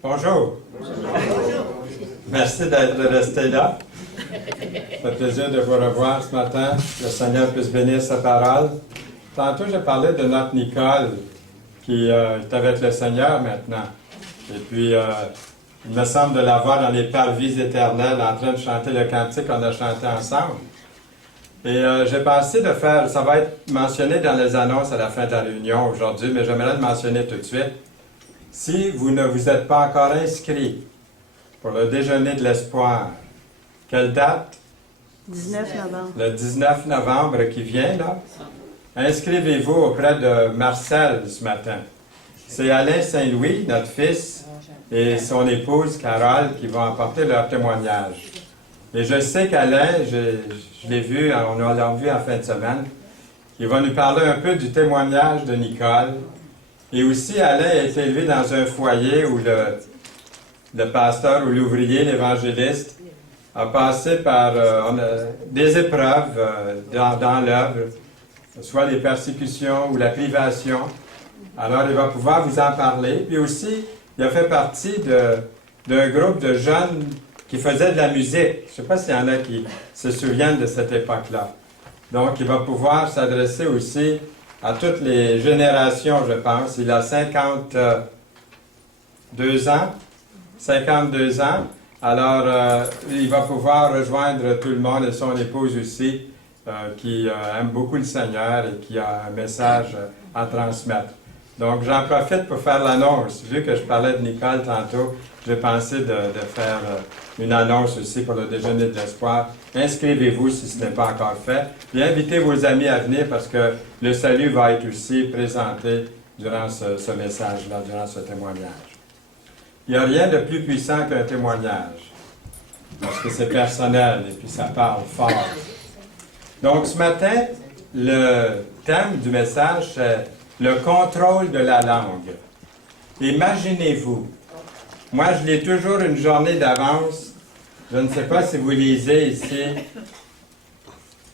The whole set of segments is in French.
Bonjour. Merci d'être resté là. Ça fait plaisir de vous revoir ce matin. Le Seigneur puisse bénir sa parole. Tantôt, j'ai parlé de notre Nicole qui est avec le Seigneur maintenant. Et puis, il me semble de la voir dans les parvis éternels en train de chanter le cantique qu'on a chanté ensemble. Et j'ai pensé de faire, ça va être mentionné dans les annonces à la fin de la réunion aujourd'hui, mais j'aimerais le mentionner tout de suite. Si vous ne vous êtes pas encore inscrit pour le déjeuner de l'espoir, quelle date? 19 novembre. Le 19 novembre qui vient, là. Inscrivez-vous auprès de Marcel ce matin. C'est Alain Saint-Louis, notre fils, et son épouse Carole qui vont apporter leur témoignage. Et je sais qu'Alain, je l'ai vu, on l'a vu en fin de semaine, il va nous parler un peu du témoignage de Nicole. Et aussi, Alain a été élevé dans un foyer où le pasteur ou l'ouvrier, l'évangéliste, a passé par des épreuves dans l'œuvre, soit les persécutions ou la privation. Alors, il va pouvoir vous en parler. Puis aussi, il a fait partie d'un groupe de jeunes qui faisaient de la musique. Je ne sais pas s'il y en a qui se souviennent de cette époque-là. Donc, il va pouvoir s'adresser aussi à toutes les générations, je pense. Il a 52 ans. 52 ans. Alors, il va pouvoir rejoindre tout le monde et son épouse aussi, qui aime beaucoup le Seigneur et qui a un message à transmettre. Donc, j'en profite pour faire l'annonce. Vu que je parlais de Nicole tantôt, j'ai pensé de faire une annonce aussi pour le déjeuner de l'espoir. Inscrivez-vous si ce n'est pas encore fait. Et invitez vos amis à venir parce que le salut va être aussi présenté durant ce message-là, durant ce témoignage. Il n'y a rien de plus puissant qu'un témoignage, parce que c'est personnel et puis ça parle fort. Donc, ce matin, le thème du message, c'est le contrôle de la langue. Imaginez-vous, moi je lis toujours une journée d'avance, je ne sais pas si vous lisez ici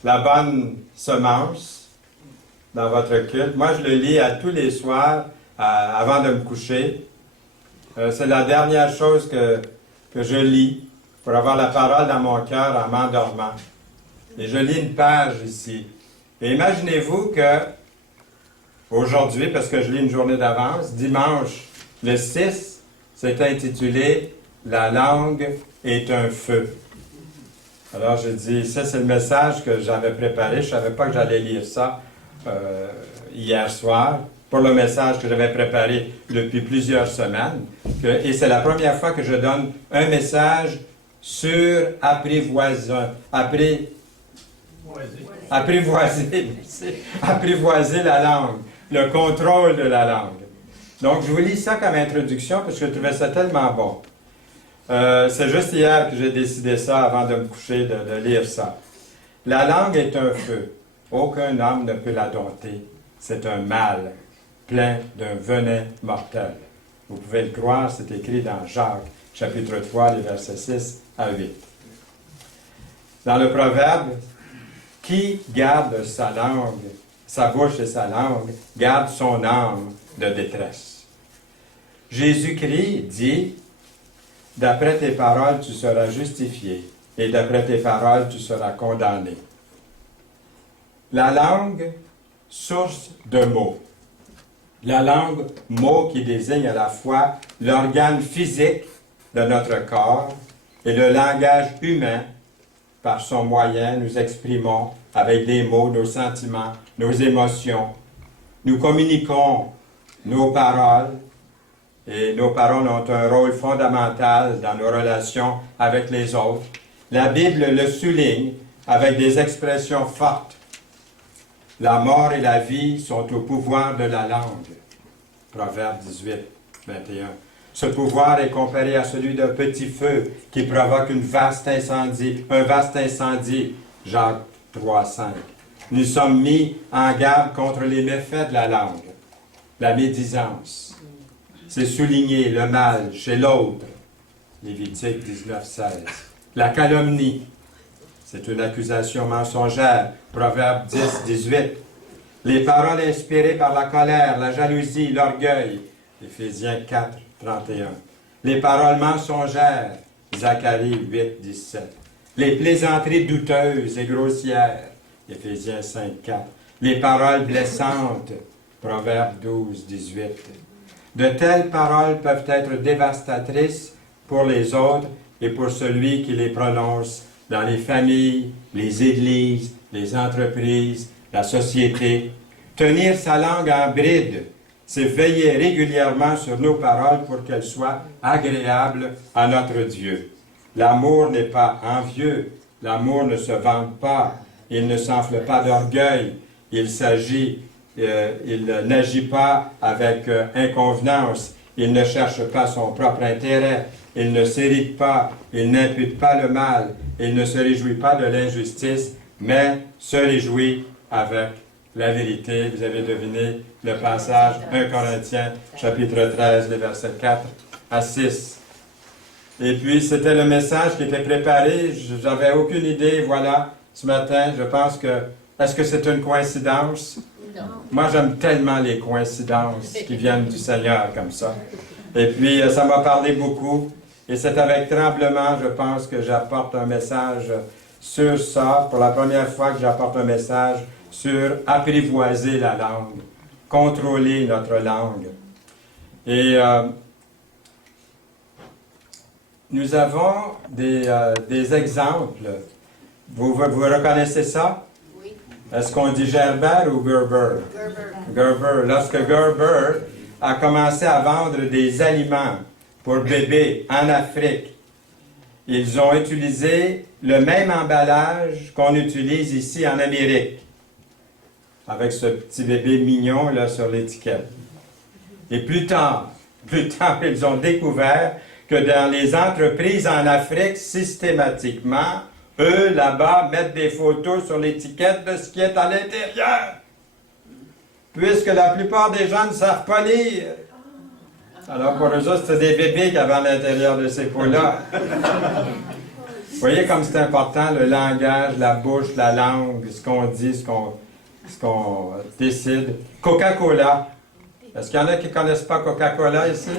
La bonne semence dans votre culte. Moi je le lis à tous les soirs avant de me coucher. C'est la dernière chose que je lis pour avoir la parole dans mon cœur en m'endormant. Et je lis une page ici. Et imaginez-vous que aujourd'hui, parce que je lis une journée d'avance, dimanche, le 6, c'est intitulé « La langue est un feu ». Alors, j'ai dit, ça, c'est le message que j'avais préparé. Je ne savais pas que j'allais lire ça hier soir, pour le message que j'avais préparé depuis plusieurs semaines. Et c'est la première fois que je donne un message sur apprivoiser la langue. Le contrôle de la langue. Donc, je vous lis ça comme introduction parce que je trouvais ça tellement bon. C'est juste hier que j'ai décidé ça avant de me coucher, de lire ça. La langue est un feu. Aucun homme ne peut la dompter. C'est un mal plein d'un venin mortel. Vous pouvez le croire, c'est écrit dans Jacques, chapitre 3, les versets 6 à 8. Dans le proverbe, qui garde sa langue, sa bouche et sa langue, garde son âme de détresse. Jésus-Christ dit, « D'après tes paroles, tu seras justifié, et d'après tes paroles, tu seras condamné. » La langue, source de mots. La langue, mot qui désigne à la fois l'organe physique de notre corps et le langage humain. Par son moyen, nous exprimons avec des mots nos sentiments, nos émotions. Nous communiquons nos paroles et nos paroles ont un rôle fondamental dans nos relations avec les autres. La Bible le souligne avec des expressions fortes. La mort et la vie sont au pouvoir de la langue. Proverbe 18, 21. Ce pouvoir est comparé à celui d'un petit feu qui provoque un vaste incendie. Jacques 3, 5. Nous sommes mis en garde contre les méfaits de la langue. La médisance. C'est souligner le mal chez l'autre. Lévitique 19, 16. La calomnie. C'est une accusation mensongère. Proverbe 10, 18. Les paroles inspirées par la colère, la jalousie, l'orgueil. Éphésiens 4, 31. les paroles mensongères, Zacharie 8, 17, les plaisanteries douteuses et grossières, Éphésiens 5, 4, les paroles blessantes, Proverbes 12, 18. De telles paroles peuvent être dévastatrices pour les autres et pour celui qui les prononce dans les familles, les églises, les entreprises, la société. Tenir sa langue en bride, c'est veiller régulièrement sur nos paroles pour qu'elles soient agréables à notre Dieu. L'amour n'est pas envieux, l'amour ne se vante pas, il ne s'enfle pas d'orgueil, il n'agit pas avec inconvenance, il ne cherche pas son propre intérêt, il ne s'irrite pas, il n'impute pas le mal, il ne se réjouit pas de l'injustice, mais se réjouit avec la vérité. Vous avez deviné le passage 1 Corinthiens, chapitre 13, les versets 4 à 6. Et puis, c'était le message qui était préparé. Je n'avais aucune idée, voilà, ce matin. Je pense que, est-ce que c'est une coïncidence? Non. Moi, j'aime tellement les coïncidences qui viennent du Seigneur comme ça. Et puis, ça m'a parlé beaucoup. Et c'est avec tremblement, je pense, que j'apporte un message sur ça. Pour la première fois que j'apporte un message sur apprivoiser la langue, contrôler notre langue. Et nous avons des exemples. Vous reconnaissez ça? Oui. Est-ce qu'on dit Gerber ou Gerber? Gerber. Gerber. Lorsque Gerber a commencé à vendre des aliments pour bébés en Afrique, ils ont utilisé le même emballage qu'on utilise ici en Amérique, avec ce petit bébé mignon là sur l'étiquette. Et plus tard, ils ont découvert que dans les entreprises en Afrique, systématiquement, eux, là-bas, mettent des photos sur l'étiquette de ce qui est à l'intérieur. Puisque la plupart des gens ne savent pas lire. Alors pour eux autres, c'était des bébés qui avaient à l'intérieur de ces pots-là. Vous voyez comme c'est important, le langage, la bouche, la langue, ce qu'on dit, ce qu'on décide. Coca-Cola. Est-ce qu'il y en a qui ne connaissent pas Coca-Cola ici?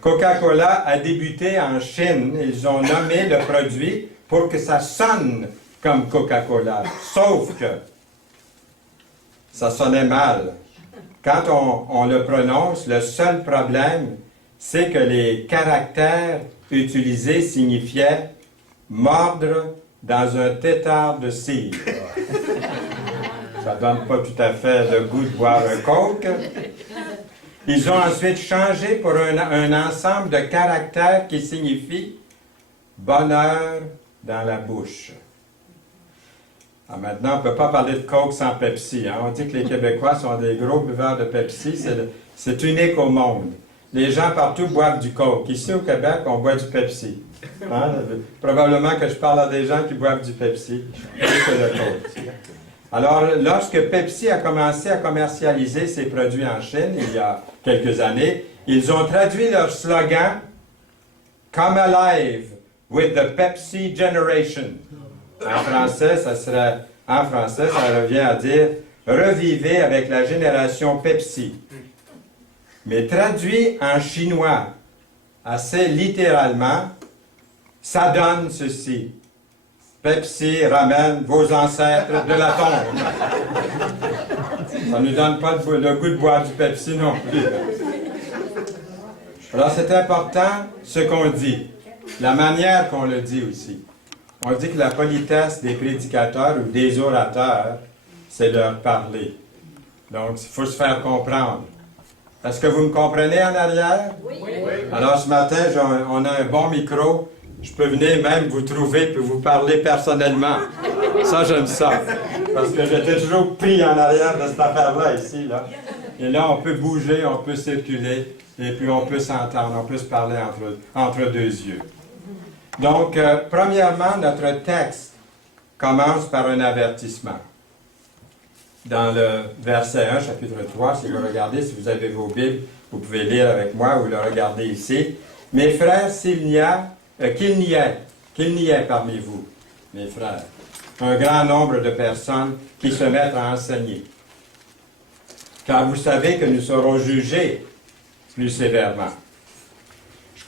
Coca-Cola a débuté en Chine. Ils ont nommé le produit pour que ça sonne comme Coca-Cola. Sauf que ça sonnait mal. Quand on le prononce, le seul problème, c'est que les caractères utilisés signifiaient mordre dans un tétard de cire. Ça donne pas tout à fait le goût de boire un Coke. Ils ont ensuite changé pour un ensemble de caractères qui signifie bonheur dans la bouche. Alors maintenant, on ne peut pas parler de Coke sans Pepsi. Hein? On dit que les Québécois sont des gros buveurs de Pepsi. C'est unique au monde. Les gens partout boivent du Coke. Ici au Québec, on boit du Pepsi. Hein? Probablement que je parle à des gens qui boivent du Pepsi plus que le Coke. Alors, lorsque Pepsi a commencé à commercialiser ses produits en Chine, il y a quelques années, ils ont traduit leur slogan « Come alive with the Pepsi Generation ». En français, ça revient à dire « Revivez avec la génération Pepsi ». Mais traduit en chinois, assez littéralement, ça donne ceci. Pepsi ramène vos ancêtres de la tombe. Ça ne nous donne pas le goût de boire du Pepsi non plus. Alors c'est important ce qu'on dit, la manière qu'on le dit aussi. On dit que la politesse des prédicateurs ou des orateurs, c'est leur parler. Donc il faut se faire comprendre. Est-ce que vous me comprenez en arrière? Oui. Alors ce matin, on a un bon micro. Je peux venir même vous trouver et vous parler personnellement. Ça, j'aime ça. Parce que j'étais toujours pris en arrière de cette affaire-là, ici. Là. Et là, on peut bouger, on peut circuler, et puis on peut s'entendre, on peut se parler entre deux yeux. Donc, premièrement, notre texte commence par un avertissement. Dans le verset 1, chapitre 3, si vous regardez, si vous avez vos Bibles, vous pouvez lire avec moi ou le regarder ici. Mes frères, qu'il n'y ait parmi vous, mes frères, un grand nombre de personnes qui se mettent à enseigner. Car vous savez que nous serons jugés plus sévèrement.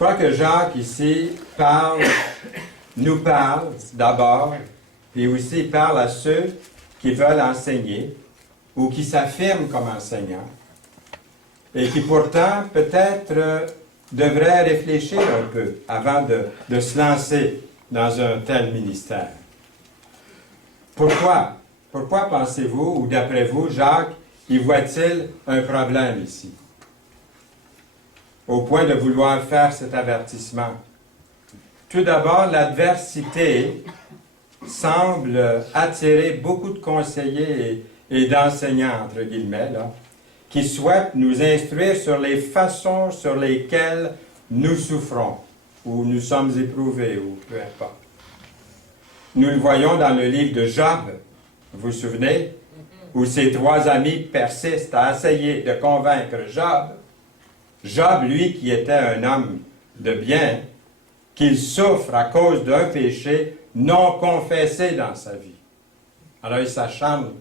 crois que Jacques ici nous parle d'abord, et aussi il parle à ceux qui veulent enseigner ou qui s'affirment comme enseignants et qui pourtant peut-être devraient réfléchir un peu avant de se lancer dans un tel ministère. Pourquoi? Pourquoi pensez-vous, ou d'après vous, Jacques, y voit-il un problème ici? Au point de vouloir faire cet avertissement. Tout d'abord, l'adversité semble attirer beaucoup de conseillers et d'enseignants, entre guillemets, là, qui souhaitent nous instruire sur les façons sur lesquelles nous souffrons, ou nous sommes éprouvés, ou peu importe. Nous le voyons dans le livre de Job, vous vous souvenez, où ses trois amis persistent à essayer de convaincre Job. Job, lui, qui était un homme de bien, qu'il souffre à cause d'un péché non confessé dans sa vie. Alors il s'acharne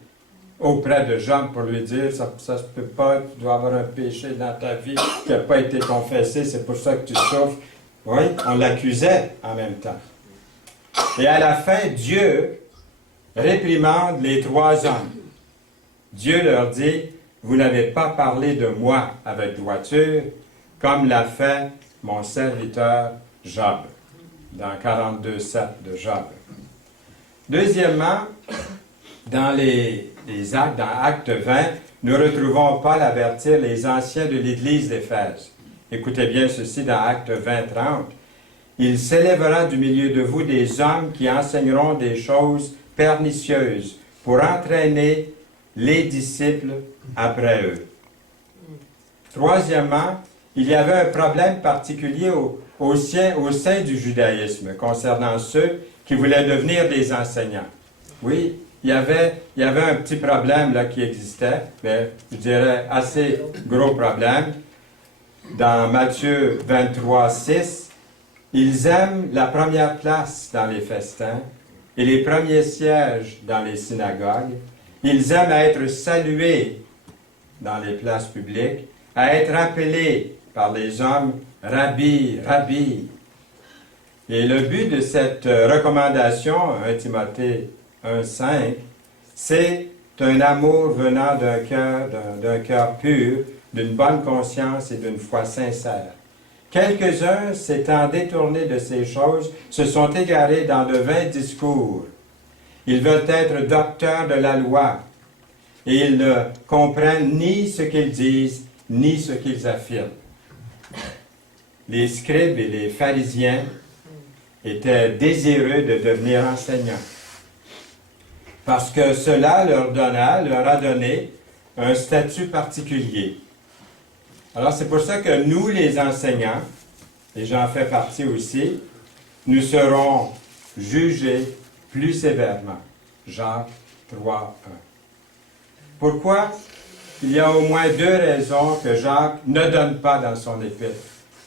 auprès de Job pour lui dire, ça se peut pas, tu dois avoir un péché dans ta vie qui n'a pas été confessé, c'est pour ça que tu souffres. Oui, on l'accusait en même temps. Et à la fin, Dieu réprimande les trois hommes. Dieu leur dit, vous n'avez pas parlé de moi avec droiture, comme l'a fait mon serviteur Job, dans 42:7 de Job. Deuxièmement, dans les actes, dans Acte 20, nous retrouvons Paul avertir les anciens de l'Église d'Éphèse. Écoutez bien ceci dans Acte 20:30. Il s'élèvera du milieu de vous des hommes qui enseigneront des choses pernicieuses pour entraîner les disciples après eux. Troisièmement, il y avait un problème particulier au sein du judaïsme concernant ceux qui voulaient devenir des enseignants. Oui, il y avait un petit problème là qui existait, mais je dirais assez gros problème. Dans Matthieu 23:6, ils aiment la première place dans les festins et les premiers sièges dans les synagogues. Ils aiment être salués dans les places publiques, à être appelés par les hommes « Rabbi, Rabbi ». Et le but de cette recommandation, 1 Timothée 1:5, c'est un amour venant d'un cœur pur, d'une bonne conscience et d'une foi sincère. Quelques-uns, s'étant détournés de ces choses, se sont égarés dans de vains discours. Ils veulent être docteurs de la loi, et ils ne comprennent ni ce qu'ils disent, ni ce qu'ils affirment. Les scribes et les pharisiens étaient désireux de devenir enseignants, parce que cela leur a donné un statut particulier. Alors c'est pour ça que nous, les enseignants, et j'en fais partie aussi, nous serons jugés plus sévèrement. Jacques 3:1. Pourquoi? Il y a au moins deux raisons que Jacques ne donne pas dans son épître,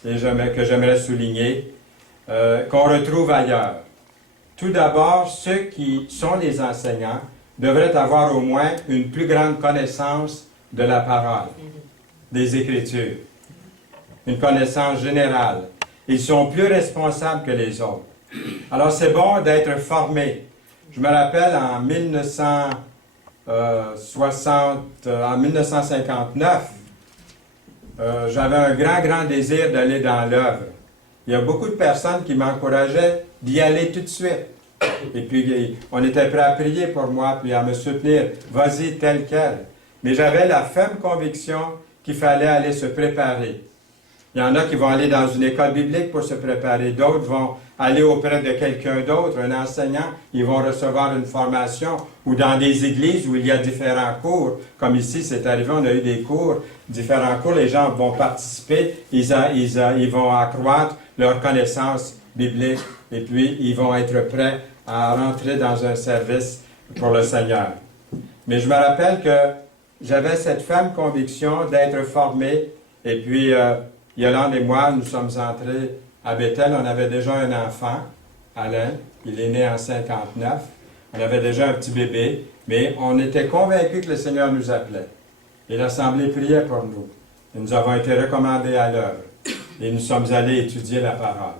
et que j'aimerais souligner, qu'on retrouve ailleurs. Tout d'abord, ceux qui sont les enseignants devraient avoir au moins une plus grande connaissance de la parole, des Écritures, une connaissance générale. Ils sont plus responsables que les autres. Alors c'est bon d'être formé. Je me rappelle en 1959, j'avais un grand désir d'aller dans l'œuvre. Il y a beaucoup de personnes qui m'encourageaient d'y aller tout de suite. Et puis, on était prêts à prier pour moi, puis à me soutenir. Vas-y, tel quel. Mais j'avais la ferme conviction qu'il fallait aller se préparer. Il y en a qui vont aller dans une école biblique pour se préparer. D'autres vont aller auprès de quelqu'un d'autre, un enseignant. Ils vont recevoir une formation ou dans des églises où il y a différents cours. Comme ici, c'est arrivé, on a eu des cours, différents cours. Les gens vont participer, ils vont accroître leur connaissance biblique et puis ils vont être prêts à rentrer dans un service pour le Seigneur. Mais je me rappelle que j'avais cette ferme conviction d'être formé et puis Yolande et moi, nous sommes entrés à Bethel. On avait déjà un enfant, Alain. Il est né en 59. On avait déjà un petit bébé. Mais on était convaincus que le Seigneur nous appelait. Et l'Assemblée priait pour nous. Et nous avons été recommandés à l'œuvre. et nous sommes allés étudier la parole.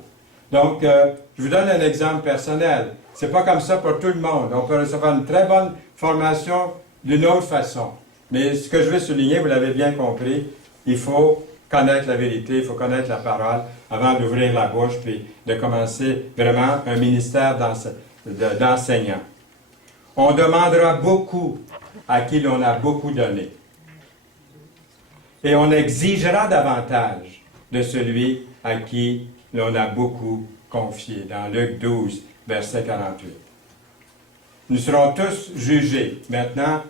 Donc, je vous donne un exemple personnel. C'est pas comme ça pour tout le monde. On peut recevoir une très bonne formation d'une autre façon. Mais ce que je veux souligner, vous l'avez bien compris, il faut connaître la vérité, il faut connaître la parole avant d'ouvrir la bouche puis de commencer vraiment un ministère d'enseignant. On demandera beaucoup à qui l'on a beaucoup donné. Et on exigera davantage de celui à qui l'on a beaucoup confié. Dans Luc 12, verset 48. Nous serons tous jugés. Maintenant,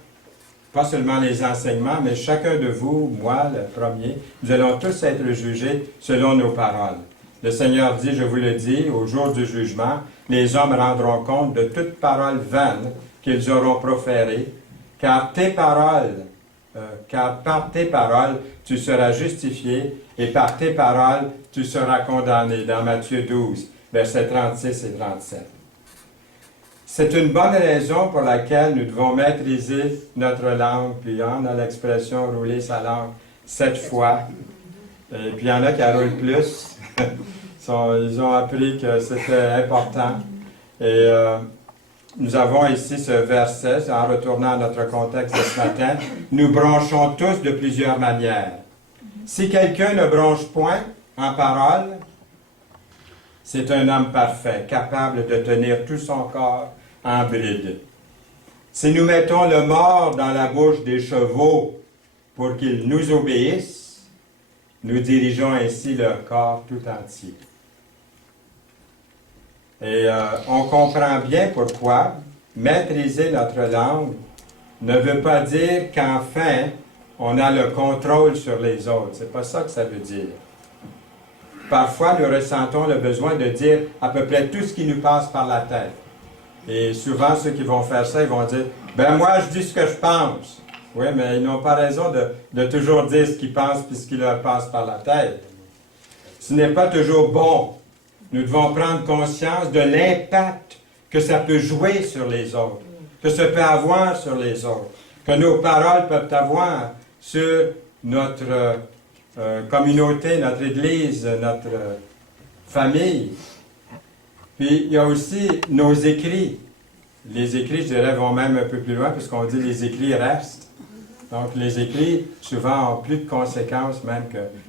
pas seulement les enseignements, mais chacun de vous, moi, le premier, nous allons tous être jugés selon nos paroles. Le Seigneur dit, je vous le dis, au jour du jugement, les hommes rendront compte de toute parole vaine qu'ils auront proférée, car par tes paroles, tu seras justifié, et par tes paroles, tu seras condamné. Dans Matthieu 12, versets 36 et 37. C'est une bonne raison pour laquelle nous devons maîtriser notre langue. Puis on a l'expression rouler sa langue 7 fois. Et puis il y en a qui roulent plus. Ils ont appris que c'était important. Et nous avons ici ce verset, en retournant à notre contexte de ce matin. Nous bronchons tous de plusieurs manières. Si quelqu'un ne bronche point en parole, c'est un homme parfait, capable de tenir tout son corps en bride. Si nous mettons le mors dans la bouche des chevaux pour qu'ils nous obéissent, nous dirigeons ainsi leur corps tout entier. Et on comprend bien pourquoi maîtriser notre langue ne veut pas dire qu'enfin on a le contrôle sur les autres. C'est pas ça que ça veut dire. Parfois, nous ressentons le besoin de dire à peu près tout ce qui nous passe par la tête. Et souvent, ceux qui vont faire ça, ils vont dire « Ben moi, je dis ce que je pense. » Oui, mais ils n'ont pas raison de toujours dire ce qu'ils pensent puis ce qui leur passe par la tête. Ce n'est pas toujours bon. Nous devons prendre conscience de l'impact que ça peut jouer sur les autres, que ça peut avoir sur les autres, que nos paroles peuvent avoir sur notre communauté, notre Église, notre famille. Puis, il y a aussi nos écrits. Les écrits, je dirais, vont même un peu plus loin, puisqu'on dit les écrits restent. Donc, les écrits, souvent, ont plus de conséquences même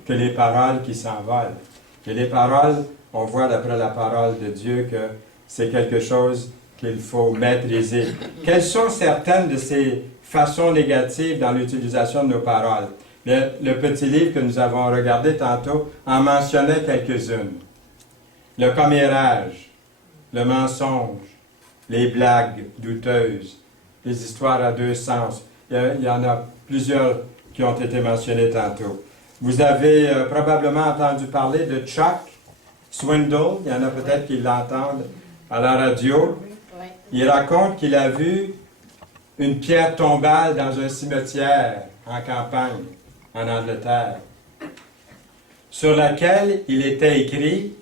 que les paroles qui s'envolent. Et les paroles, on voit d'après la parole de Dieu que c'est quelque chose qu'il faut maîtriser. Quelles sont certaines de ces façons négatives dans l'utilisation de nos paroles? Bien, le petit livre que nous avons regardé tantôt en mentionnait quelques-unes. Le commérage, le mensonge, les blagues douteuses, les histoires à deux sens. Il y en a plusieurs qui ont été mentionnées tantôt. Vous avez probablement entendu parler de Chuck Swindoll. Il y en a peut-être qui l'entendent à la radio. Il raconte qu'il a vu une pierre tombale dans un cimetière en campagne, en Angleterre, sur laquelle il était écrit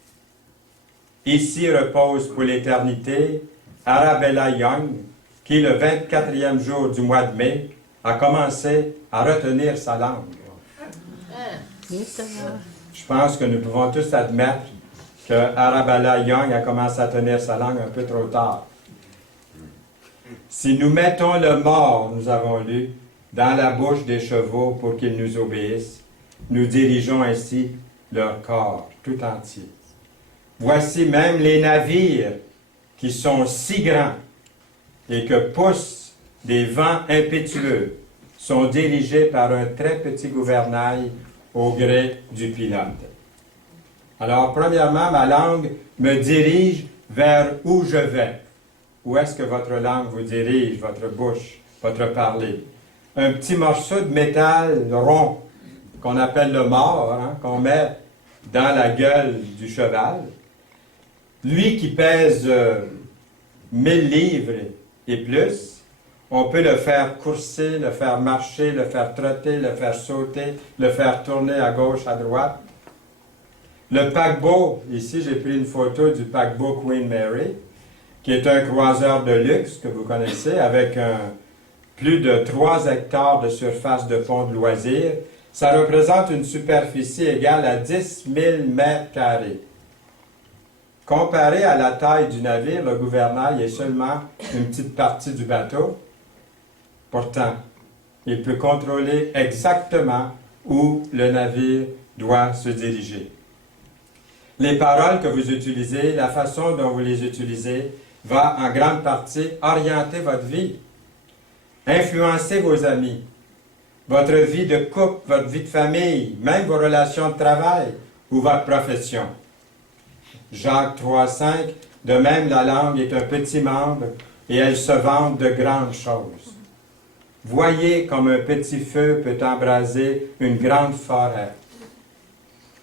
« Ici repose pour l'éternité Arabella Young, qui le 24e jour du mois de mai a commencé à retenir sa langue. » Je pense que nous pouvons tous admettre que Arabella Young a commencé à tenir sa langue un peu trop tard. Si nous mettons le mort, nous avons lu, dans la bouche des chevaux pour qu'ils nous obéissent, nous dirigeons ainsi leur corps tout entier. Voici même les navires qui sont si grands et que poussent des vents impétueux sont dirigés par un très petit gouvernail au gré du pilote. Alors, premièrement, ma langue me dirige vers où je vais. Où est-ce que votre langue vous dirige, votre bouche, votre parler? Un petit morceau de métal rond qu'on appelle le mort, qu'on met dans la gueule du cheval. Lui qui pèse 1000 livres et plus, on peut le faire courser, le faire marcher, le faire trotter, le faire sauter, le faire tourner à gauche, à droite. Le paquebot, ici j'ai pris une photo du paquebot Queen Mary, qui est un croiseur de luxe que vous connaissez, avec plus de 3 hectares de surface de pont de loisirs, Ça représente une superficie égale à 10 000 mètres carrés. Comparé à la taille du navire, le gouvernail est seulement une petite partie du bateau. Pourtant, il peut contrôler exactement où le navire doit se diriger. Les paroles que vous utilisez, la façon dont vous les utilisez, va en grande partie orienter votre vie, influencer vos amis, votre vie de couple, votre vie de famille, même vos relations de travail ou votre profession. Jacques 3,5, de même la langue est un petit membre et elle se vante de grandes choses. Voyez comme un petit feu peut embraser une grande forêt.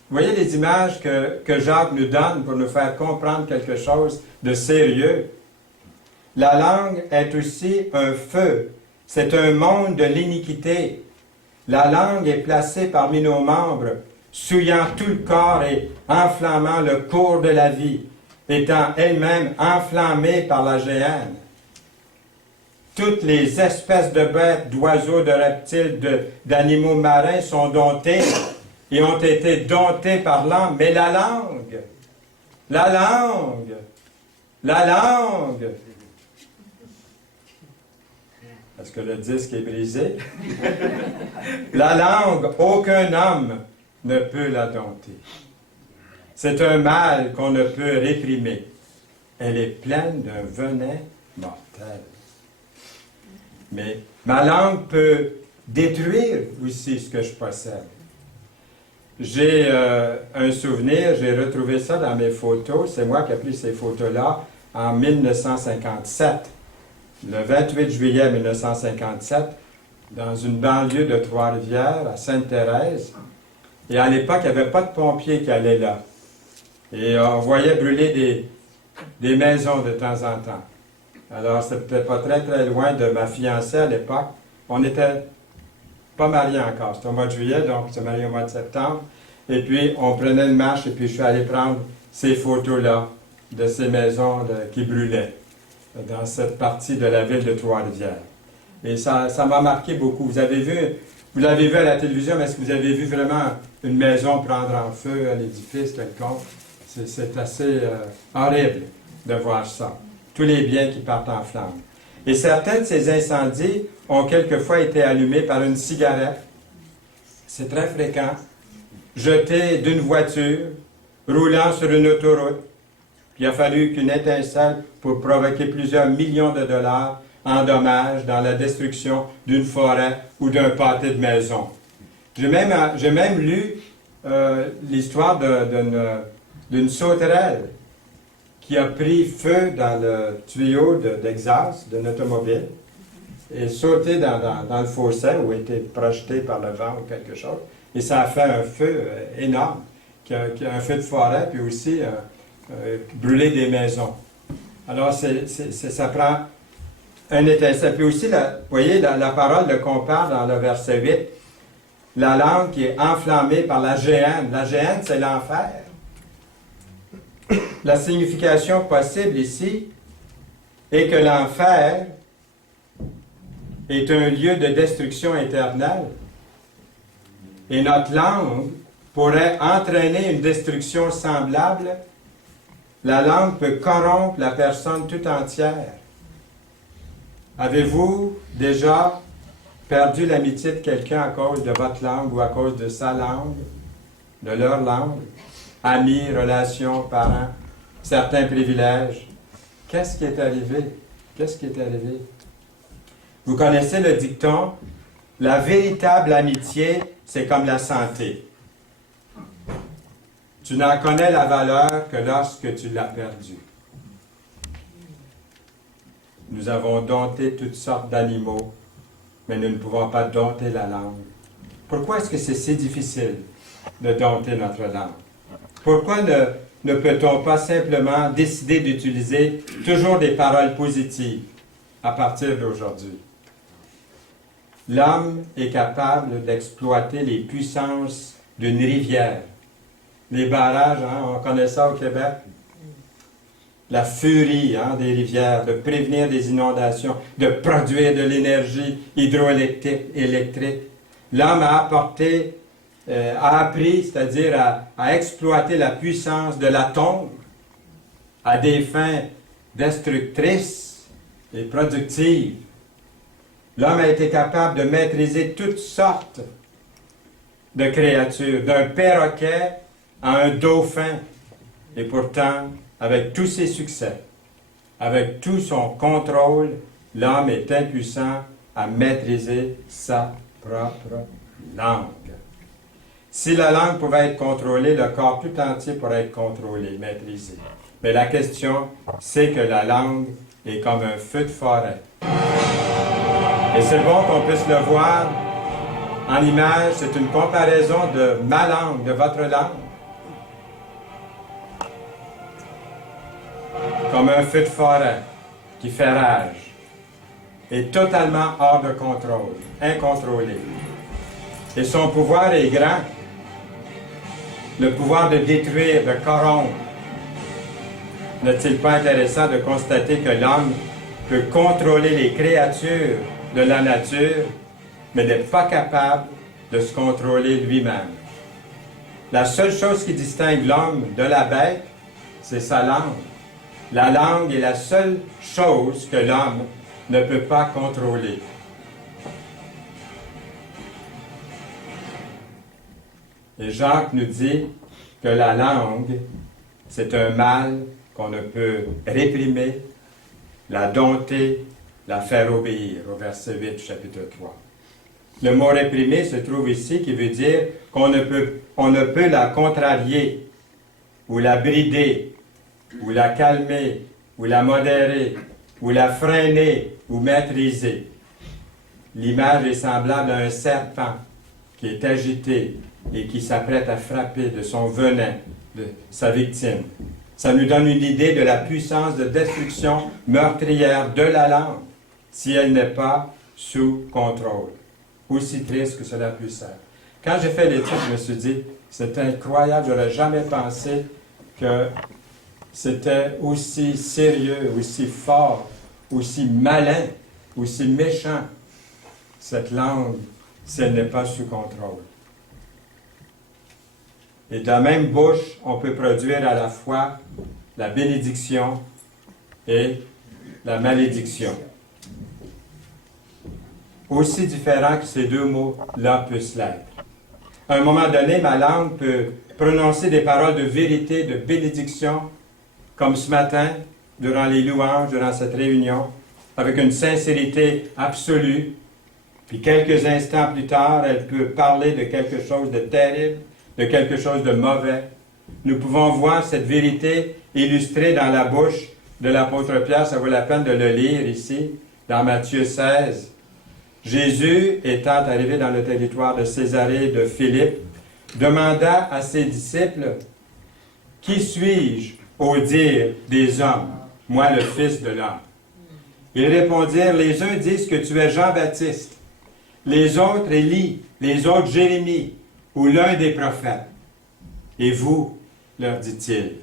Vous voyez les images que Jacques nous donne pour nous faire comprendre quelque chose de sérieux. La langue est aussi un feu. C'est un monde de l'iniquité. La langue est placée parmi nos membres, souillant tout le corps et enflammant le cours de la vie, étant elle-même enflammée par la géhenne. Toutes les espèces de bêtes, d'oiseaux, de reptiles, d'animaux marins sont domptés et ont été domptés par l'âme. Mais la langue, est-ce que le disque est brisé? La langue, aucun homme ne peut la dompter. C'est un mal qu'on ne peut réprimer. Elle est pleine d'un venin mortel. Mais ma langue peut détruire aussi ce que je possède. J'ai un souvenir, j'ai retrouvé ça dans mes photos. C'est moi qui ai pris ces photos-là en 1957. Le 28 juillet 1957, dans une banlieue de Trois-Rivières, à Sainte-Thérèse. Et à l'époque, il n'y avait pas de pompiers qui allaient là. Et on voyait brûler des maisons de temps en temps. Alors, c'était pas très, très loin de ma fiancée à l'époque. On n'était pas mariés encore. C'était au mois de juillet, donc on s'est mariés au mois de septembre. Et puis, on prenait une marche et puis je suis allé prendre ces photos-là de ces maisons qui brûlaient dans cette partie de la ville de Trois-Rivières. Et ça m'a marqué beaucoup. Vous l'avez vu à la télévision, mais est-ce que vous avez vu vraiment une maison prendre en feu, un édifice quelconque? C'est assez horrible de voir ça. Tous les biens qui partent en flammes. Et certains de ces incendies ont quelquefois été allumés par une cigarette. C'est très fréquent. Jetée d'une voiture, roulant sur une autoroute. Puis il a fallu qu'une étincelle pour provoquer plusieurs millions de dollars en dommages dans la destruction d'une forêt ou d'un pâté de maison. J'ai même lu l'histoire d'une sauterelle qui a pris feu dans le tuyau d'exhaust d'une automobile et sauté dans le fossé ou été projeté par le vent ou quelque chose. Et ça a fait un feu énorme, qui a un feu de forêt, puis aussi brûler des maisons. Alors, ça prend un étincelle. Puis aussi, vous voyez, la parole le compare dans le verset 8. La langue qui est enflammée par la géhenne. La géhenne, c'est l'enfer. La signification possible ici est que l'enfer est un lieu de destruction éternelle. Et notre langue pourrait entraîner une destruction semblable. La langue peut corrompre la personne tout entière. Avez-vous déjà perdu l'amitié de quelqu'un à cause de votre langue ou à cause de sa langue, de leur langue? Amis, relations, parents, certains privilèges. Qu'est-ce qui est arrivé? Qu'est-ce qui est arrivé? Vous connaissez le dicton, la véritable amitié, c'est comme la santé. Tu n'en connais la valeur que lorsque tu l'as perdue. Nous avons dompté toutes sortes d'animaux, mais nous ne pouvons pas dompter la langue. Pourquoi est-ce que c'est si difficile de dompter notre langue? Pourquoi ne peut-on pas simplement décider d'utiliser toujours des paroles positives à partir d'aujourd'hui? L'homme est capable d'exploiter les puissances d'une rivière. Les barrages, on connaît ça au Québec. La furie des rivières, de prévenir des inondations, de produire de l'énergie hydroélectrique, L'homme a appris, c'est-à-dire à exploiter la puissance de la tombe à des fins destructrices et productives. L'homme a été capable de maîtriser toutes sortes de créatures, d'un perroquet à un dauphin, et pourtant, avec tous ses succès, avec tout son contrôle, l'homme est impuissant à maîtriser sa propre langue. Si la langue pouvait être contrôlée, le corps tout entier pourrait être contrôlé, maîtrisé. Mais la question, c'est que la langue est comme un feu de forêt. Et c'est bon qu'on puisse le voir en image, c'est une comparaison de ma langue, de votre langue. Comme un feu de forêt qui fait rage, est totalement hors de contrôle, incontrôlé. Et son pouvoir est grand. Le pouvoir de détruire, de corrompre. N'est-il pas intéressant de constater que l'homme peut contrôler les créatures de la nature, mais n'est pas capable de se contrôler lui-même? La seule chose qui distingue l'homme de la bête, c'est sa langue. La langue est la seule chose que l'homme ne peut pas contrôler. Et Jacques nous dit que la langue, c'est un mal qu'on ne peut réprimer, la dompter, la faire obéir, au verset 8 du chapitre 3. Le mot réprimer se trouve ici, qui veut dire qu'on ne peut la contrarier, ou la brider, ou la calmer, ou la modérer, ou la freiner, ou maîtriser. L'image est semblable à un serpent qui est agité et qui s'apprête à frapper de son venin de sa victime. Ça nous donne une idée de la puissance de destruction meurtrière de la langue, si elle n'est pas sous contrôle. Aussi triste que cela puisse être. Quand j'ai fait l'étude, je me suis dit, c'est incroyable, je n'aurais jamais pensé que c'était aussi sérieux, aussi fort, aussi malin, aussi méchant, cette langue, si elle n'est pas sous contrôle. Et de la même bouche, on peut produire à la fois la bénédiction et la malédiction. Aussi différents que ces deux mots-là puissent l'être. À un moment donné, ma langue peut prononcer des paroles de vérité, de bénédiction, comme ce matin, durant les louanges, durant cette réunion, avec une sincérité absolue. Puis quelques instants plus tard, elle peut parler de quelque chose de terrible, de quelque chose de mauvais. Nous pouvons voir cette vérité illustrée dans la bouche de l'apôtre Pierre. Ça vaut la peine de le lire ici, dans Matthieu 16. Jésus, étant arrivé dans le territoire de Césarée de Philippe, demanda à ses disciples, « Qui suis-je au dire des hommes, moi le Fils de l'homme? » Ils répondirent, « Les uns disent que tu es Jean-Baptiste, les autres Élie, les autres Jérémie, ou l'un des prophètes. Et vous, leur dit-il,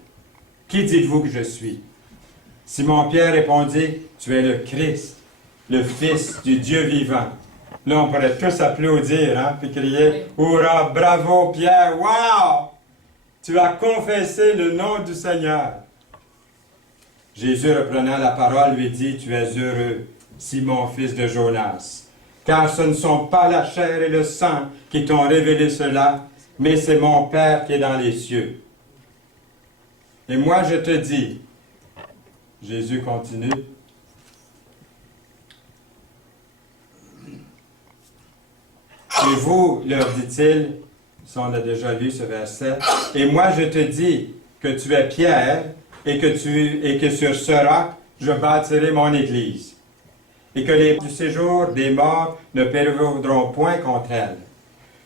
qui dites-vous que je suis? » Simon-Pierre répondit, « Tu es le Christ, le Fils du Dieu vivant. » Là, on pourrait tous applaudir, hein, puis crier, « Hourra, bravo Pierre, wow! Tu as confessé le nom du Seigneur. » Jésus, reprenant la parole, lui dit, « Tu es heureux, Simon, fils de Jonas, car ce ne sont pas la chair et le sang qui t'ont révélé cela, mais c'est mon Père qui est dans les cieux. Et moi je te dis, Jésus continue, et vous, leur dit-il, ça on a déjà lu ce verset, et moi je te dis que tu es Pierre, et que sur ce roc, je bâtirai mon Église. Et que les du séjour des morts ne prévaudront point contre elle.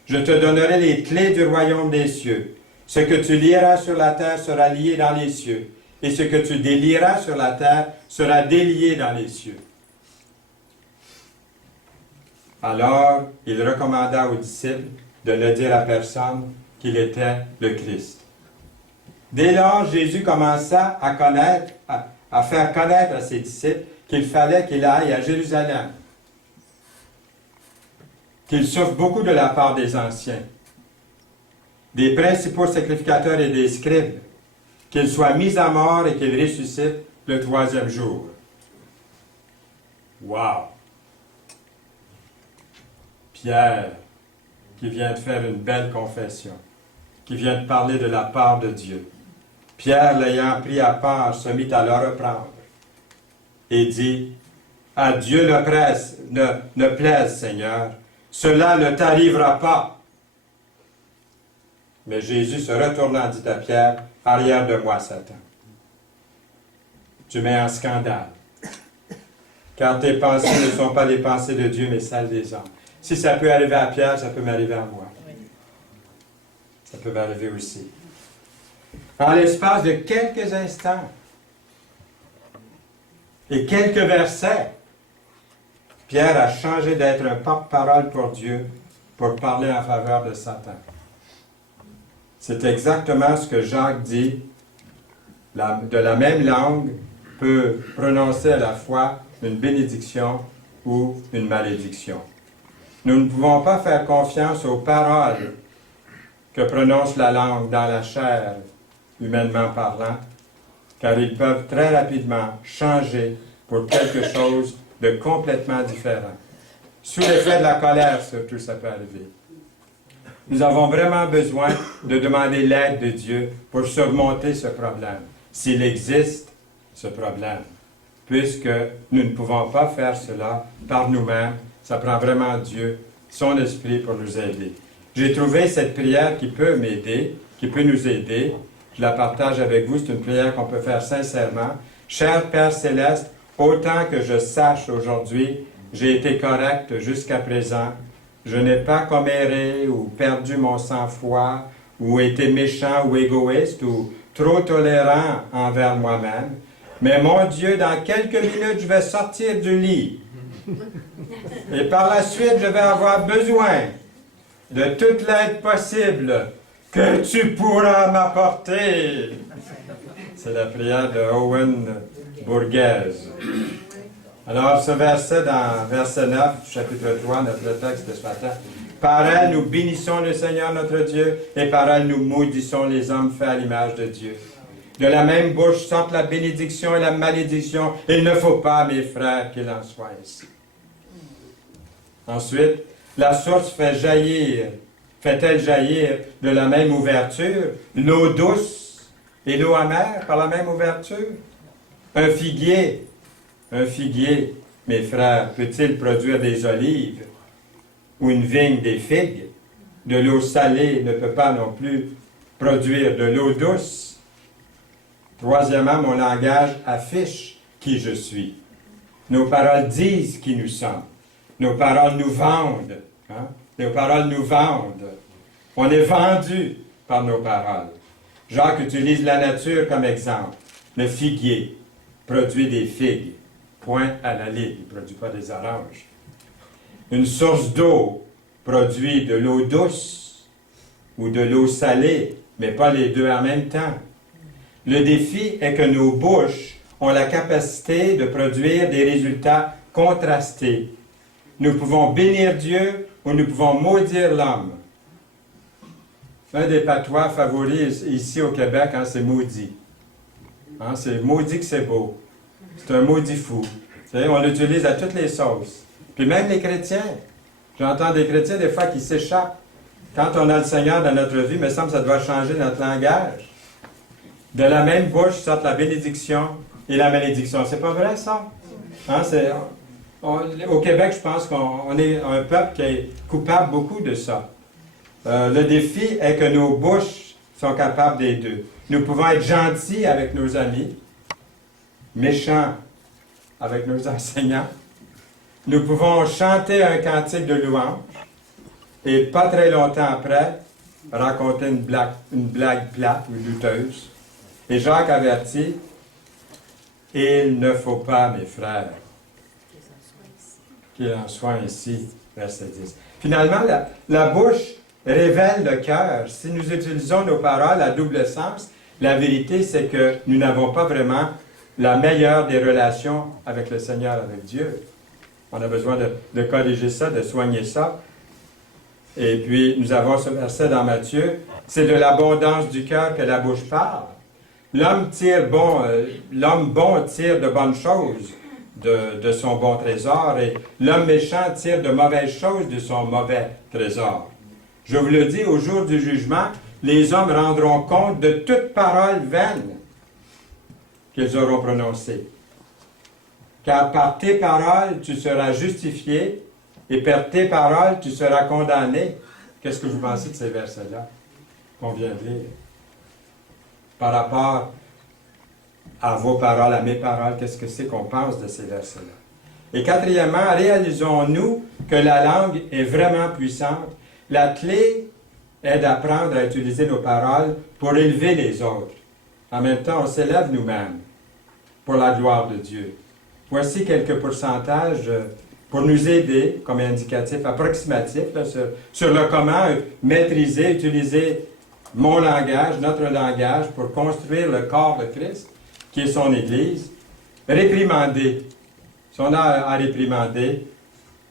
Je te donnerai les clés du royaume des cieux. Ce que tu lieras sur la terre sera lié dans les cieux, et ce que tu délieras sur la terre sera délié dans les cieux. Alors, il recommanda aux disciples de ne dire à personne qu'il était le Christ. Dès lors, Jésus commença à faire connaître à ses disciples qu'il fallait qu'il aille à Jérusalem qu'il souffre beaucoup de la part des anciens, des principaux sacrificateurs et des scribes, qu'il soit mis à mort et qu'il ressuscite le troisième jour. Wow! Pierre, qui vient de faire une belle confession, qui vient de parler de la part de Dieu. Pierre, l'ayant pris à part, se mit à le reprendre et dit, « À Dieu ne plaise, Seigneur, cela ne t'arrivera pas. » Mais Jésus se retournant dit à Pierre, « Arrière de moi, Satan. Tu mets en scandale, car tes pensées ne sont pas les pensées de Dieu, mais celles des hommes. » Si ça peut arriver à Pierre, ça peut m'arriver à moi. Ça peut m'arriver aussi. En l'espace de quelques instants et quelques versets, Pierre a changé d'être un porte-parole pour Dieu pour parler en faveur de Satan. C'est exactement ce que Jacques dit. De la même langue peut prononcer à la fois une bénédiction ou une malédiction. Nous ne pouvons pas faire confiance aux paroles que prononce la langue dans la chair, humainement parlant, car ils peuvent très rapidement changer pour quelque chose de complètement différent. Sous l'effet de la colère, surtout, ça peut arriver. Nous avons vraiment besoin de demander l'aide de Dieu pour surmonter ce problème, s'il existe ce problème, puisque nous ne pouvons pas faire cela par nous-mêmes. Ça prend vraiment Dieu, son esprit pour nous aider. J'ai trouvé cette prière qui peut m'aider, qui peut nous aider. Je la partage avec vous. C'est une prière qu'on peut faire sincèrement. Cher Père Céleste, autant que je sache aujourd'hui, j'ai été correct jusqu'à présent. Je n'ai pas comméré ou perdu mon sang-froid, ou été méchant ou égoïste, ou trop tolérant envers moi-même. Mais mon Dieu, dans quelques minutes, je vais sortir du lit. Et par la suite, je vais avoir besoin de toute l'aide possible que tu pourras m'apporter. C'est la prière de Owen Borghese. Alors, ce verset dans verset 9, chapitre 3, notre texte de ce matin. Par elle, nous bénissons le Seigneur notre Dieu, et par elle, nous maudissons les hommes faits à l'image de Dieu. De la même bouche sortent la bénédiction et la malédiction. Il ne faut pas, mes frères, qu'il en soit ainsi. Ensuite, la source fait-elle jaillir de la même ouverture l'eau douce et l'eau amère par la même ouverture? Un figuier, mes frères, peut-il produire des olives ou une vigne des figues? De l'eau salée ne peut pas non plus produire de l'eau douce. Troisièmement, mon langage affiche qui je suis. Nos paroles disent qui nous sommes. Nos paroles nous vendent. Hein? Nos paroles nous vendent. On est vendu par nos paroles. Jacques utilise la nature comme exemple. Le figuier produit des figues. Point à la ligne. Il ne produit pas des oranges. Une source d'eau produit de l'eau douce ou de l'eau salée, mais pas les deux en même temps. Le défi est que nos bouches ont la capacité de produire des résultats contrastés. Nous pouvons bénir Dieu ou nous pouvons maudire l'homme. Un des patois favoris ici au Québec, c'est maudit. C'est maudit que c'est beau. C'est un maudit fou. Vous savez, on l'utilise à toutes les sauces. Puis même les chrétiens. J'entends des chrétiens des fois qui s'échappent. Quand on a le Seigneur dans notre vie, il me semble que ça doit changer notre langage. De la même bouche sortent la bénédiction et la malédiction. C'est pas vrai, ça? Au Québec, je pense qu'on est un peuple qui est coupable beaucoup de ça. Le défi est que nos bouches sont capables des deux. Nous pouvons être gentils avec nos amis, méchants avec nos enseignants. Nous pouvons chanter un cantique de louange et pas très longtemps après, raconter une blague plate ou douteuse. Et Jacques avertit, « Il ne faut pas, mes frères, qu'il en soit ainsi. » Verset 10. Finalement, la bouche révèle le cœur. Si nous utilisons nos paroles à double sens, la vérité, c'est que nous n'avons pas vraiment la meilleure des relations avec le Seigneur, avec Dieu. On a besoin de corriger ça, de soigner ça. Et puis, nous avons ce verset dans Matthieu. C'est de l'abondance du cœur que la bouche parle. L'homme bon tire de bonnes choses de son bon trésor et l'homme méchant tire de mauvaises choses de son mauvais trésor. Je vous le dis, au jour du jugement, les hommes rendront compte de toute parole vaine qu'ils auront prononcée. Car par tes paroles, tu seras justifié et par tes paroles, tu seras condamné. Qu'est-ce que vous pensez de ces versets-là qu'on vient de lire? Par rapport à vos paroles, à mes paroles, qu'est-ce que c'est qu'on pense de ces versets-là? Et quatrièmement, réalisons-nous que la langue est vraiment puissante. La clé est d'apprendre à utiliser nos paroles pour élever les autres. En même temps, on s'élève nous-mêmes pour la gloire de Dieu. Voici quelques pourcentages pour nous aider, comme indicatif approximatif, là, sur le comment maîtriser, utiliser mon langage, notre langage, pour construire le corps de Christ, qui est son Église. Réprimander. Si on a à réprimander,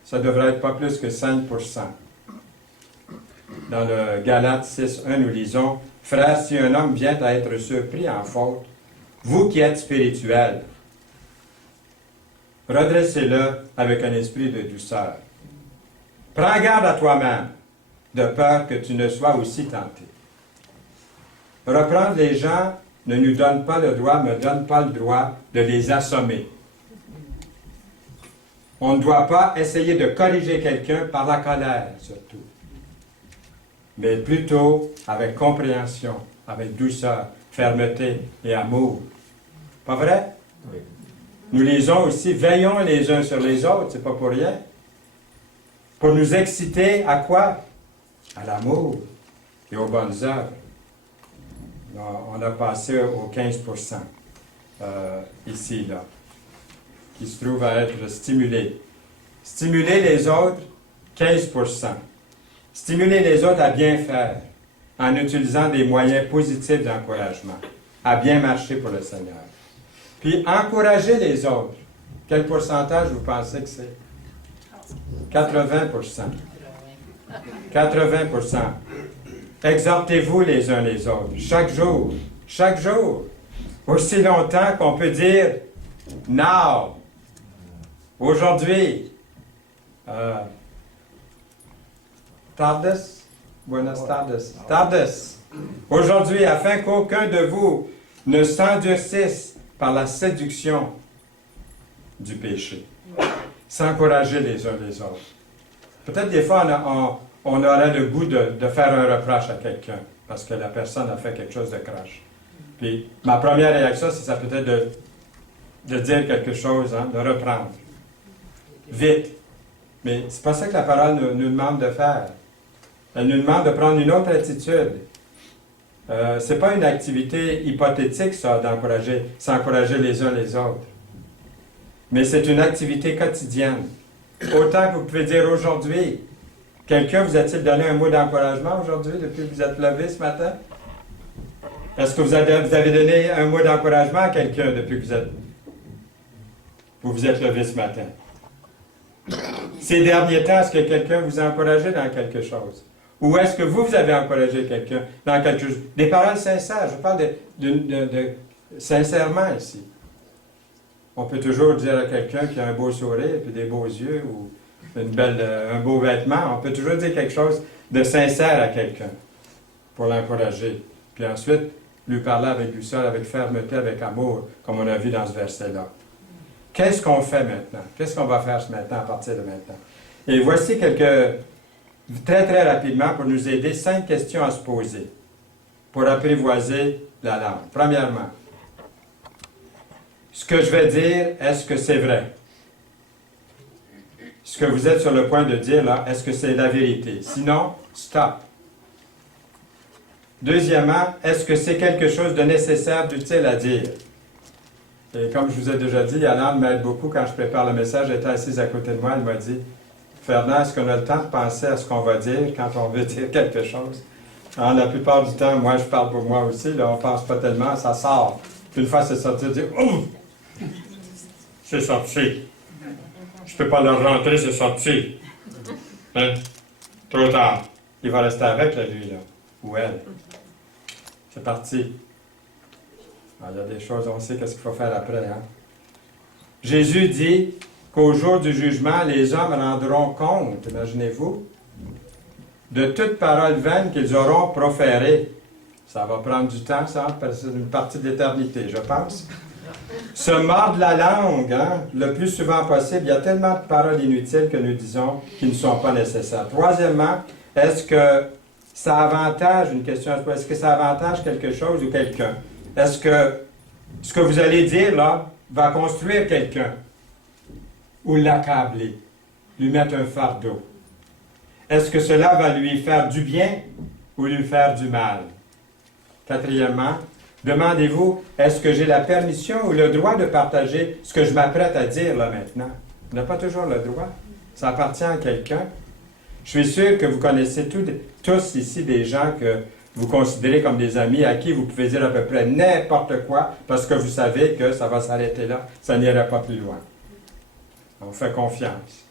ça devrait être pas plus que 5%. Dans le Galates 6.1, nous lisons « Frères, si un homme vient à être surpris en faute, vous qui êtes spirituels, redressez-le avec un esprit de douceur. Prends garde à toi-même, de peur que tu ne sois aussi tenté. » Reprendre les gens ne nous donne pas le droit, me donne pas le droit de les assommer. On ne doit pas essayer de corriger quelqu'un par la colère, surtout, mais plutôt avec compréhension, avec douceur, fermeté et amour. Pas vrai? Oui. Nous lisons aussi, veillons les uns sur les autres, c'est pas pour rien. Pour nous exciter à quoi? À l'amour et aux bonnes œuvres. On a passé au 15% ici, là, qui se trouve à être stimulé. Stimuler les autres, 15%. Stimuler les autres à bien faire, en utilisant des moyens positifs d'encouragement, à bien marcher pour le Seigneur. Puis encourager les autres. Quel pourcentage vous pensez que c'est? 80%. 80%. Exhortez-vous les uns les autres, chaque jour, aussi longtemps qu'on peut dire « now », aujourd'hui, tardes, buenas tardes, tardes, aujourd'hui, afin qu'aucun de vous ne s'endurcisse par la séduction du péché. S'encourager les uns les autres. Peut-être des fois, on aurait le goût de faire un reproche à quelqu'un parce que la personne a fait quelque chose de croche. Puis, ma première réaction, c'est ça peut-être de dire quelque chose, hein, de reprendre. Vite. Mais c'est pas ça que la parole nous demande de faire. Elle nous demande de prendre une autre attitude. C'est pas une activité hypothétique, ça, s'encourager les uns les autres. Mais c'est une activité quotidienne. Autant que vous pouvez dire aujourd'hui, quelqu'un vous a-t-il donné un mot d'encouragement aujourd'hui, depuis que vous êtes levé ce matin? Est-ce que vous avez donné un mot d'encouragement à quelqu'un depuis que vous vous êtes levé ce matin? Ces derniers temps, est-ce que quelqu'un vous a encouragé dans quelque chose? Ou est-ce que vous avez encouragé quelqu'un dans quelque chose? Des paroles sincères, je parle de sincèrement ici. On peut toujours dire à quelqu'un qui a un beau sourire, puis des beaux yeux, ou un beau vêtement, on peut toujours dire quelque chose de sincère à quelqu'un pour l'encourager. Puis ensuite, lui parler avec douceur, avec fermeté, avec amour, comme on a vu dans ce verset-là. Qu'est-ce qu'on fait maintenant? Qu'est-ce qu'on va faire maintenant, à partir de maintenant? Et voici très très rapidement, pour nous aider, 5 questions à se poser pour apprivoiser la langue. Premièrement, ce que je vais dire, est-ce que c'est vrai? Ce que vous êtes sur le point de dire, là, est-ce que c'est la vérité? Sinon, stop. Deuxièmement, est-ce que c'est quelque chose de nécessaire, d'utile à dire? Et comme je vous ai déjà dit, Yolande m'aide beaucoup quand je prépare le message. Elle était assise à côté de moi, elle m'a dit, « Fernand, est-ce qu'on a le temps de penser à ce qu'on va dire quand on veut dire quelque chose? » La plupart du temps, moi, je parle pour moi aussi, là, on ne pense pas tellement, ça sort. Puis une fois c'est sorti, on dit, « Oh! C'est sorti. Je ne peux pas le rentrer, c'est sorti. Hein? Trop tard. » Il va rester avec, là, lui, là. Ou elle. C'est parti. Alors, il y a des choses, on sait qu'est-ce qu'il faut faire après. Hein? Jésus dit qu'au jour du jugement, les hommes rendront compte, imaginez-vous, de toute parole vaine qu'ils auront proférée. Ça va prendre du temps, ça, parce que c'est une partie de l'éternité, je pense. Se mordre la langue, hein, le plus souvent possible. Il y a tellement de paroles inutiles que nous disons qui ne sont pas nécessaires. Troisièmement, est-ce que ça avantage, une question à se poser, est-ce que ça avantage quelque chose ou quelqu'un? Est-ce que ce que vous allez dire, là, va construire quelqu'un? Ou l'accabler? Lui mettre un fardeau? Est-ce que cela va lui faire du bien ou lui faire du mal? Quatrièmement, demandez-vous, est-ce que j'ai la permission ou le droit de partager ce que je m'apprête à dire là maintenant? On n'a pas toujours le droit. Ça appartient à quelqu'un. Je suis sûr que vous connaissez tous ici des gens que vous considérez comme des amis à qui vous pouvez dire à peu près n'importe quoi parce que vous savez que ça va s'arrêter là, ça n'ira pas plus loin. On fait confiance.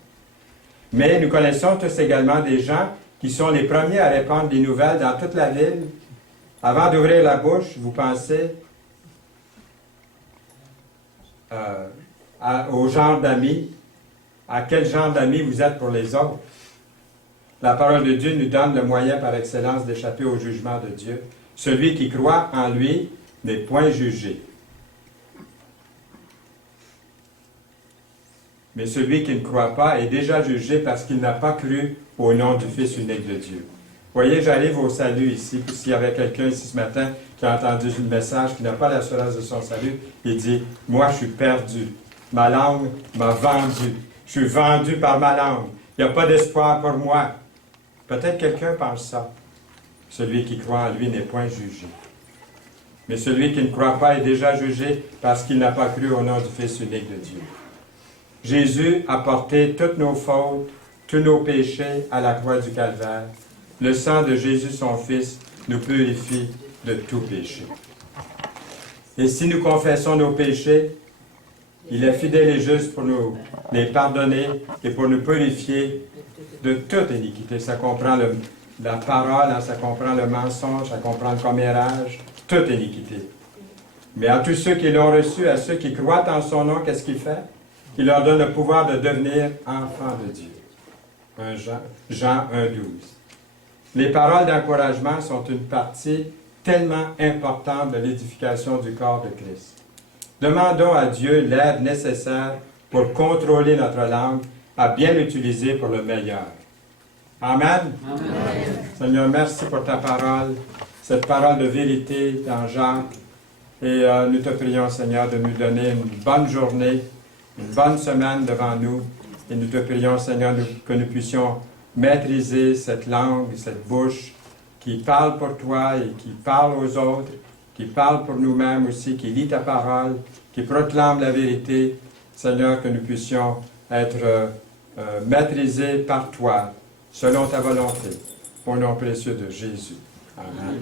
Mais nous connaissons tous également des gens qui sont les premiers à répandre des nouvelles dans toute la ville. Avant d'ouvrir la bouche, vous pensez au genre d'amis, à quel genre d'amis vous êtes pour les autres. La parole de Dieu nous donne le moyen par excellence d'échapper au jugement de Dieu. Celui qui croit en lui n'est point jugé. Mais celui qui ne croit pas est déjà jugé parce qu'il n'a pas cru au nom du Fils unique de Dieu. Voyez, j'arrive au salut ici, puis s'il y avait quelqu'un ici ce matin qui a entendu le message, qui n'a pas l'assurance de son salut, il dit, « Moi, je suis perdu. Ma langue m'a vendu. Je suis vendu par ma langue. Il n'y a pas d'espoir pour moi. » Peut-être quelqu'un pense ça. Celui qui croit en lui n'est point jugé. Mais celui qui ne croit pas est déjà jugé parce qu'il n'a pas cru au nom du Fils unique de Dieu. Jésus a porté toutes nos fautes, tous nos péchés à la croix du Calvaire. Le sang de Jésus, son Fils, nous purifie de tout péché. Et si nous confessons nos péchés, il est fidèle et juste pour nous les pardonner et pour nous purifier de toute iniquité. Ça comprend la parole, hein, ça comprend le mensonge, ça comprend le commérage, toute iniquité. Mais à tous ceux qui l'ont reçu, à ceux qui croient en son nom, qu'est-ce qu'il fait? Il leur donne le pouvoir de devenir enfants de Dieu. Jean 1,12. Les paroles d'encouragement sont une partie tellement importante de l'édification du corps de Christ. Demandons à Dieu l'aide nécessaire pour contrôler notre langue, à bien l'utiliser pour le meilleur. Amen. Amen. Seigneur, merci pour ta parole, cette parole de vérité dans Jacques. Et nous te prions, Seigneur, de nous donner une bonne journée, une bonne semaine devant nous. Et nous te prions, Seigneur, que nous puissions maîtriser cette langue, cette bouche qui parle pour toi et qui parle aux autres, qui parle pour nous-mêmes aussi, qui lit ta parole, qui proclame la vérité. Seigneur, que nous puissions être maîtrisés par toi, selon ta volonté, au nom précieux de Jésus. Amen.